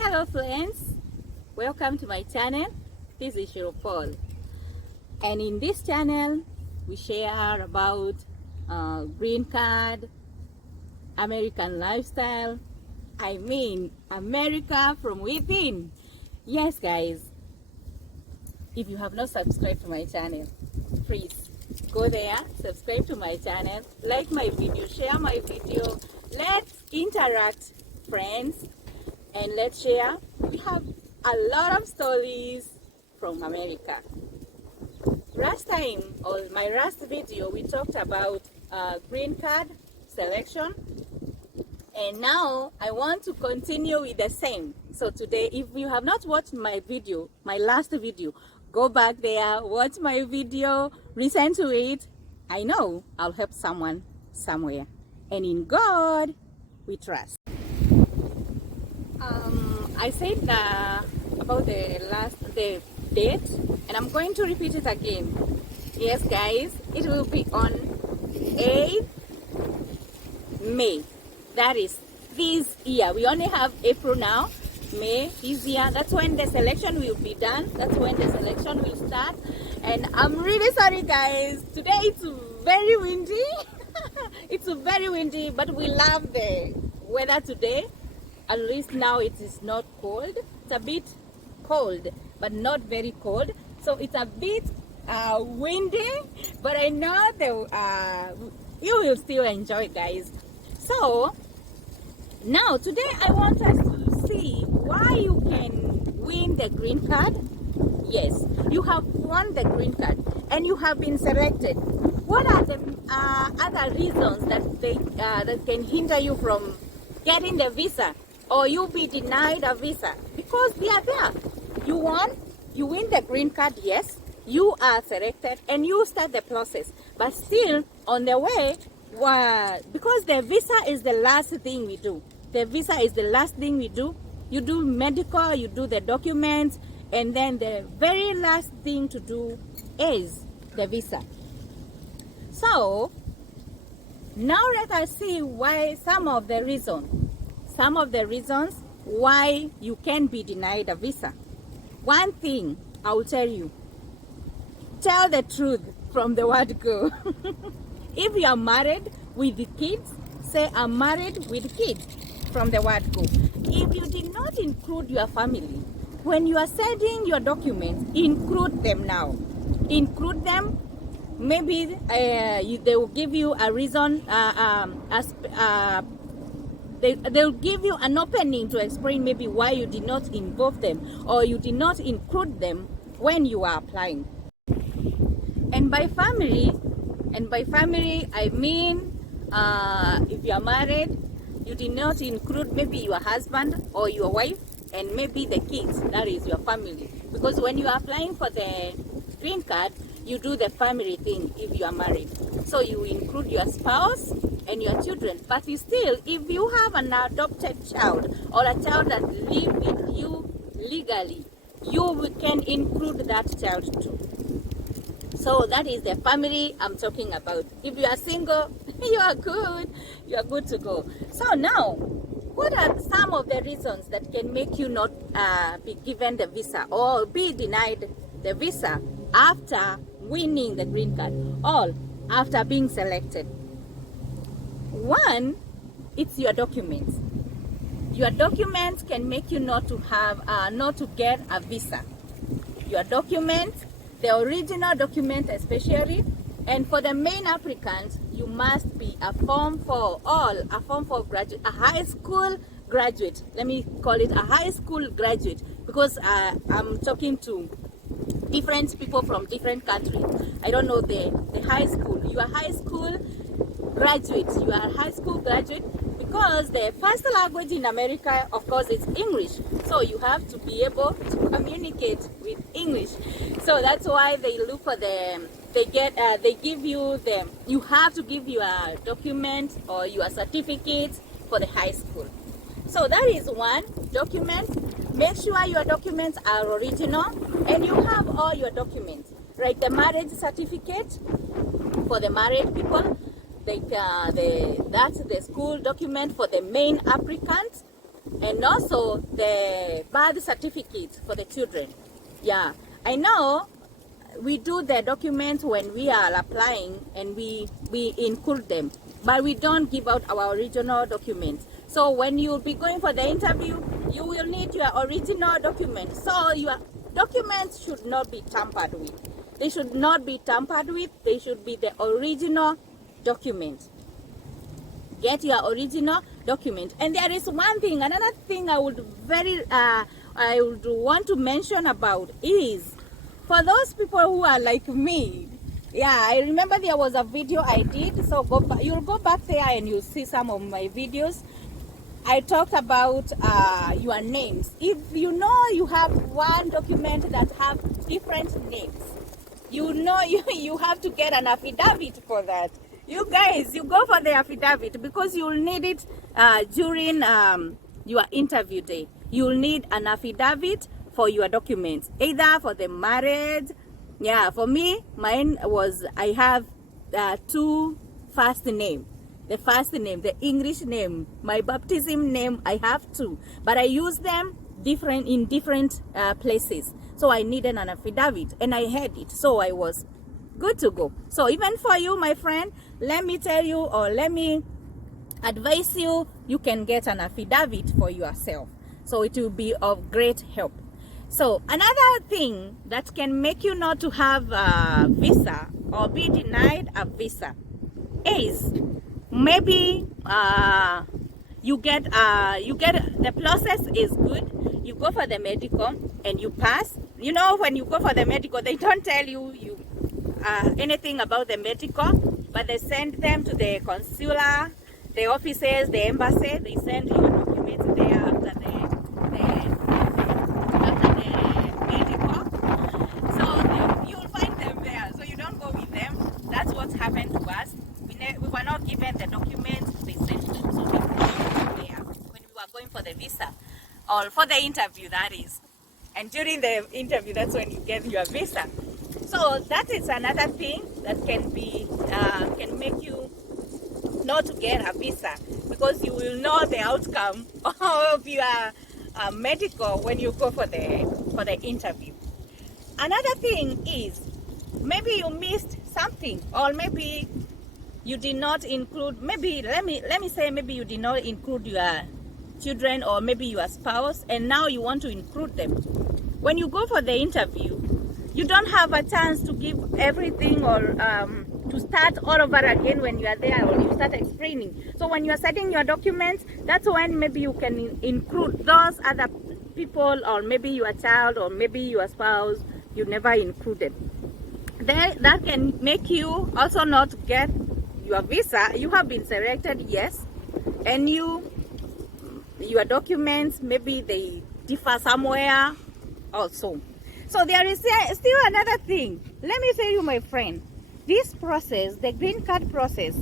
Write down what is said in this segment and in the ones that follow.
Hello friends, welcome to my channel. This is Shiroh Paul, and in this channel we share about green card, American lifestyle, America from within. Yes guys, if you have not subscribed to my channel, please go there, subscribe to my channel, like my video, share my video. Let's interact, friends, and let's share. We have a lot of stories from America. Last time, or my last video, we talked about green card selection, and now I want to continue with the same. So today, if you have not watched my video, my last video, go back there, watch my video, listen to it. I know I'll help someone somewhere, and in God we trust. I said about the date, and I'm going to repeat it again. Yes guys, it will be on 8th May. That is this year. We only have April now. May this year, that's when the selection will be done. That's when the selection will start. And I'm really sorry guys, today it's very windy. It's very windy, but we love the weather today. At least now it is not cold. It's a bit cold, but not very cold. So it's a bit windy, but I know that you will still enjoy, guys. So now today I want us to see why you can win the green card. Yes, you have won the green card and you have been selected. What are the other reasons that can hinder you from getting the visa, or you'll be denied a visa? Because they are there. You win the green card, yes, you are selected and you start the process, but still on the way, because the visa is the last thing we do. The visa is the last thing we do. You do medical, you do the documents, and then the very last thing to do is the visa. So now let us see why some of the reasons why you can be denied a visa. One thing I will tell you, tell the truth from the word go. If you are married with the kids, say I'm married with kids from the word go. If you did not include your family, when you are sending your documents, include them now. Include them. Maybe they will give you a reason, they'll give you an opening to explain maybe why you did not involve them or you did not include them when you are applying. And by family I mean if you are married, you did not include maybe your husband or your wife and maybe the kids. That is your family, because when you are applying for the green card, you do the family thing if you are married. So you include your spouse and your children. But still, if you have an adopted child or a child that lives with you legally, you can include that child too. So that is the family I'm talking about. If you are single, you are good to go. So now, what are some of the reasons that can make you not be given the visa or be denied the visa after winning the green card or after being selected? One, it's your documents. Your documents can make you not to get a visa. Your documents, the original document especially, and for the main applicants, you must be a Form 4 graduate, a high school graduate. Let me call it a high school graduate, because I'm talking to different people from different countries. I don't know the high school. You are high school graduate. You are a high school graduate because the first language in America, of course, is English. So you have to be able to communicate with English. So that's why they look for you have to give your document or your certificate for the high school. So that is one. Document. Make sure your documents are original and you have all your documents. Like the marriage certificate for the married people, that's the school document for the main applicants. and also the birth certificate for the children. Yeah, I know we do the documents when we are applying and we include them, but we don't give out our original documents. So when you'll be going for the interview, you will need your original documents. So your documents should not be tampered with. They should not be tampered with. They should be the original document. Get your original document. And there is another thing I would want to mention about is for those people who are like me. Yeah, I remember there was a video I did. So you'll go back there and you'll see some of my videos. I talked about your names. If you know you have one document that have different names, you know you have to get an affidavit for that. You guys, you go for the affidavit because you'll need it during your interview day. You'll need an affidavit for your documents, either for the marriage. Yeah, for me, mine was, I have two first names. The first name, the English name, my baptism name, I have two, but I use them in different places. So I needed an affidavit and I had it. So I was good to go. So even for you, my friend, let me tell you, or let me advise you, you can get an affidavit for yourself. So it will be of great help. So another thing that can make you not to have a visa or be denied a visa is maybe you get the process is good. You go for the medical and you pass. You know, when you go for the medical, they don't tell you anything about the medical, but they send them to the consular, the offices, the embassy. They send your documents there after the medical. So you'll find them there. So you don't go with them. That's what happened to us. We were not given the documents. They sent them. So we were there when we were going for the visa or for the interview, that is. And during the interview, that's when you get your visa. So that is another thing that can make you not to get a visa, because you will know the outcome of your medical when you go for the interview. Another thing is maybe you missed something, or maybe you did not include. Maybe let me say maybe you did not include your children or maybe your spouse, and now you want to include them. When you go for the interview, you don't have a chance to give everything or to start all over again when you are there, or you start explaining. So when you are setting your documents, that's when maybe you can include those other people, or maybe your child, or maybe your spouse you never included. That can make you also not get your visa. You have been selected, yes, and your documents, maybe they differ somewhere also. So there is still another thing. Let me tell you, my friend, this process, the green card process,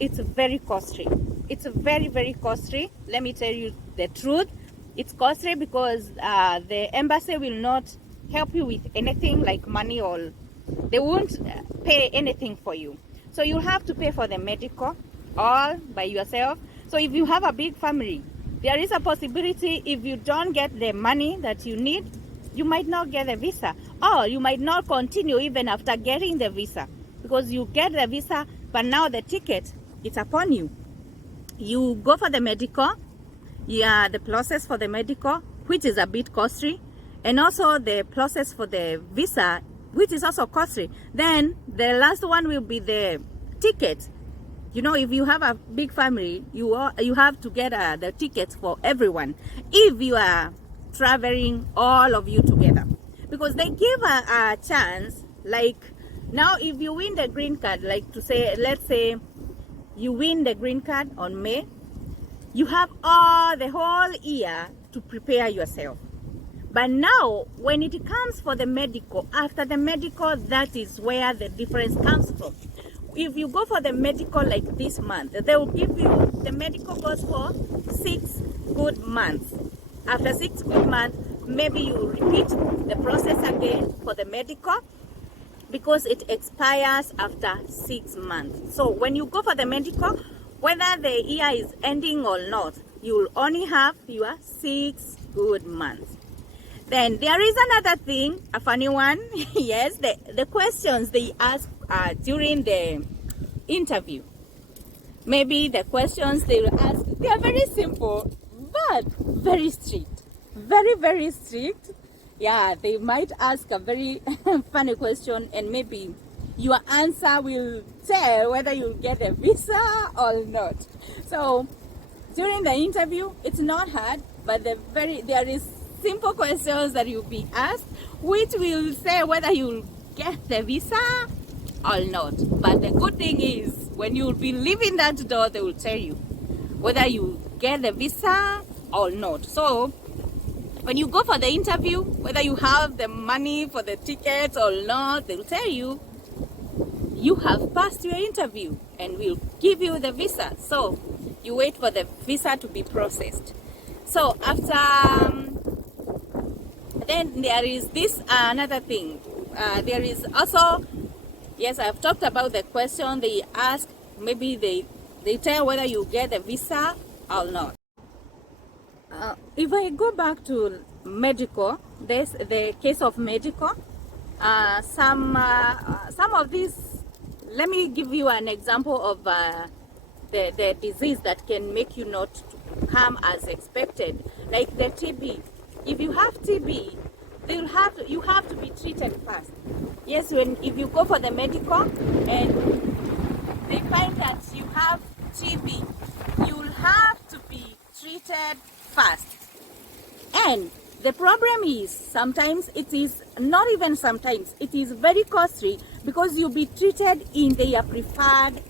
it's very costly. It's very, very costly. Let me tell you the truth. It's costly because the embassy will not help you with anything like money, or they won't pay anything for you. So you'll have to pay for the medical all by yourself. So if you have a big family, there is a possibility if you don't get the money that you need, you might not get a visa, or you might not continue even after getting the visa, because you get the visa, but now the ticket is upon you. You go for the medical, the process for the medical, which is a bit costly, and also the process for the visa, which is also costly. Then the last one will be the ticket. You know, if you have a big family, you have to get the tickets for everyone. If you are traveling all of you together, because they give a chance, like now if you win the green card, like to say, let's say you win the green card on May, you have the whole year to prepare yourself. But now when it comes for the medical, after the medical, that is where the difference comes from. If you go for the medical like this month, they will give you, the medical goes for 6 good months. After 6 good months, maybe you repeat the process again for the medical, because it expires after 6 months. So when you go for the medical, whether the year is ending or not, you will only have your 6 good months. Then there is another thing, a funny one. Yes, the questions they ask during the interview. Maybe the questions they will ask, they are very simple, but very strict. Very, very strict. Yeah, they might ask a very funny question, and maybe your answer will tell whether you'll get a visa or not. So during the interview, it's not hard, but there is simple questions that you'll be asked, which will say whether you'll get the visa or not. But the good thing is, when you'll be leaving that door, they will tell you whether you get the visa or not. So when you go for the interview, whether you have the money for the tickets or not, they will tell you you have passed your interview and we'll give you the visa. So you wait for the visa to be processed. So after then there is this another thing. There is also, yes, I've talked about the question they ask. Maybe they tell whether you get a visa or not. If I go back to medical, there's the case of medical. Some of these, let me give you an example of the disease that can make you not come as expected, like the TB. If you have TB, you have to be treated first. Yes, if you go for the medical and they find that you have TB, you'll have to be treated first. And the problem is, sometimes it is not even sometimes, it is very costly, because you'll be treated in their preferred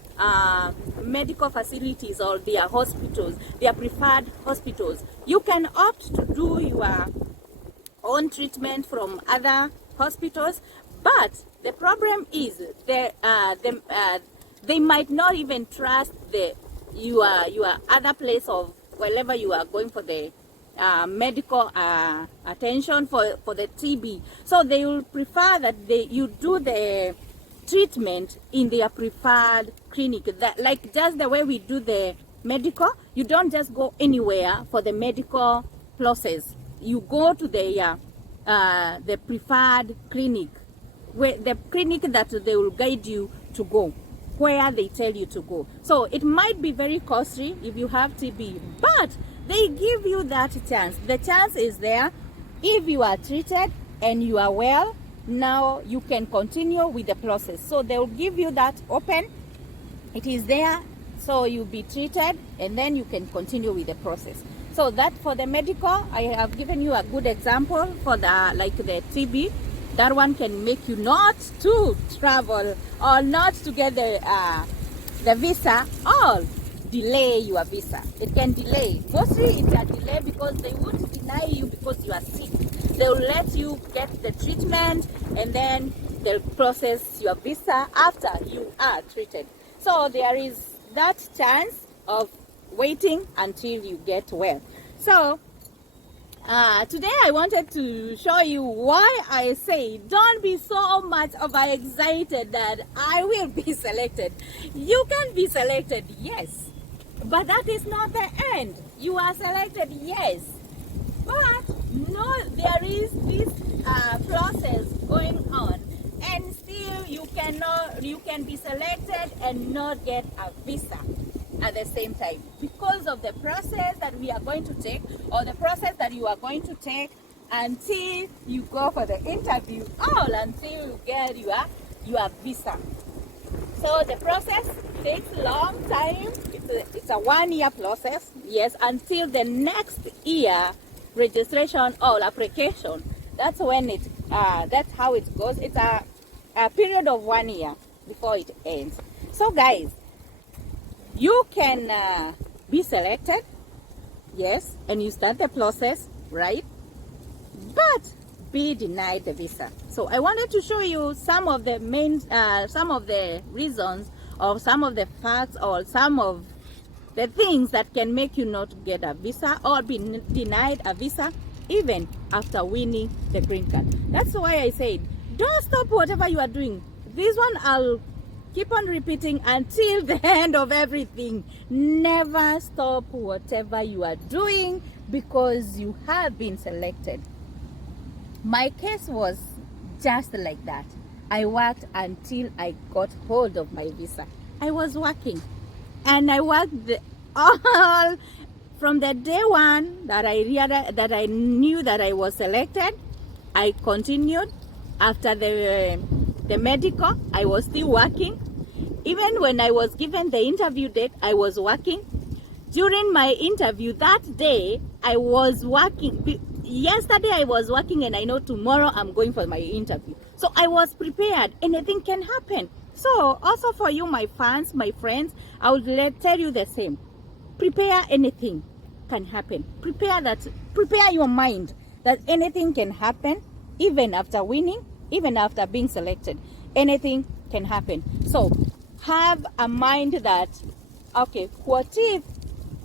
medical facilities or their hospitals, their preferred hospitals. You can opt to do your own treatment from other hospitals, but the problem is they might not even trust your other place of wherever you are going for the medical attention for the TB. So they will prefer that you do the treatment in their preferred clinic. That, like just the way we do the medical, you don't just go anywhere for the medical process. You go to the preferred clinic, where the clinic that they will guide you to go, where they tell you to go. So it might be very costly if you have TB, but they give you that chance. The chance is there. If you are treated and you are well, now you can continue with the process. So they will give you that open. It is there. So you'll be treated and then you can continue with the process. So that for the medical, I have given you a good example for the TB. That one can make you not to travel or not to get the visa or delay your visa. It can delay. Mostly it's a delay because they won't deny you because you are sick. They will let you get the treatment and then they'll process your visa after you are treated. So there is that chance of waiting until you get well. So today I wanted to show you why I say don't be so much overexcited that I will be selected. You can be selected, yes, but that is not the end. You are selected, yes, but no, there is this process going on, and still you can be selected and not get a visa at the same time because of the process that we are going to take, or the process that you are going to take until you go for the interview, or until you get your visa. So the process takes a long time. It's a 1 year process, yes, until the next year registration or application. That's when that's how it goes. It's a period of 1 year before it ends. So guys, you can be selected, yes, and you start the process, right? But be denied the visa. So I wanted to show you some of the some of the reasons, or some of the facts, or some of the things that can make you not get a visa or be denied a visa even after winning the green card. That's why I said don't stop whatever you are doing. This one I'll Keep on repeating until the end of everything. Never stop whatever you are doing because you have been selected. My case was just like that. I worked until I got hold of my visa. I was working, and I worked all from the day one that I realized, that I knew that I was selected. I continued after the medical. I was still working. Even when I was given the interview date, I was working. During my interview that day, I was working. Yesterday I was working, and I know tomorrow I'm going for my interview. So I was prepared. Anything can happen. So also for you, my fans, my friends, I would tell you the same. Prepare, anything can happen. Prepare your mind that anything can happen, even after winning, even after being selected. Anything can happen. So have a mind that, okay, what if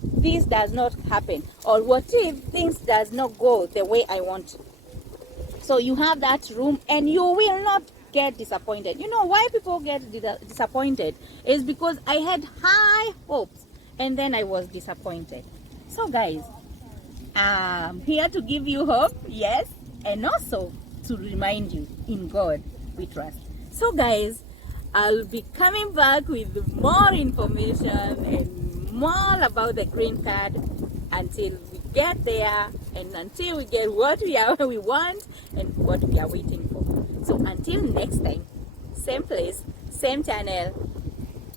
this does not happen, or what if things does not go the way I want? So you have that room, and you will not get disappointed. You know why people get disappointed is because I had high hopes and then I was disappointed. So guys, I'm here to give you hope, yes, and also to remind you, in God we trust. So guys, I'll be coming back with more information and more about the green card until we get there, and until we get what we want and what we are waiting for. So until next time, same place, same channel.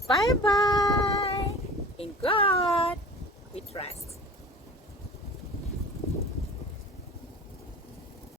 Bye bye. In God we trust.